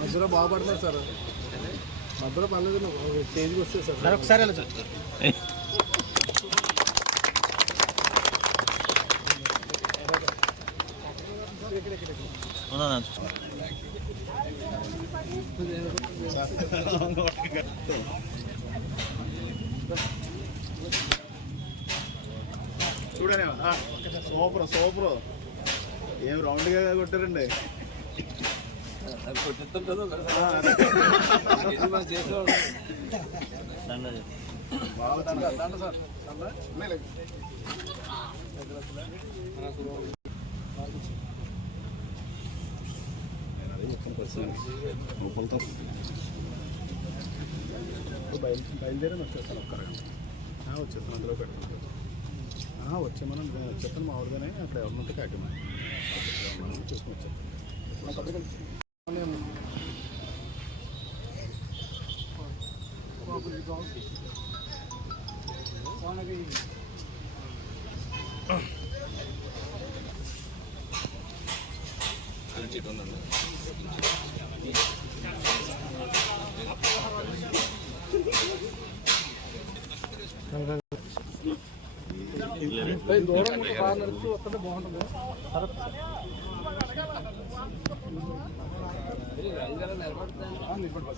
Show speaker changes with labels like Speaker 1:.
Speaker 1: మధ్యలో బాగుపడుతున్నారు సార్ మధ్యలో పర్లేదు స్టేజ్కి వస్తే సార్ సార్
Speaker 2: ఒకసారి వెళ్ళచ్చు
Speaker 3: చూడనే సూపర్ సూపర్. ఏం రౌండ్గా కొట్టారండి?
Speaker 4: కొట్టిస్తుంటారు
Speaker 3: లోపలతో బయలుదేరాను వచ్చేస్తాను ఒక్కరగంట వచ్చేస్తాను అందులో పెట్టుకుంటాను వచ్చే మనం చెప్పాను మా ఊరుగానే అక్కడ ఎవరిని ఉంటే కాకి చూసుకుని వచ్చాను దూరం బాగా నడుస్తూ వస్తుంటే బాగుంటుంది నిలబడి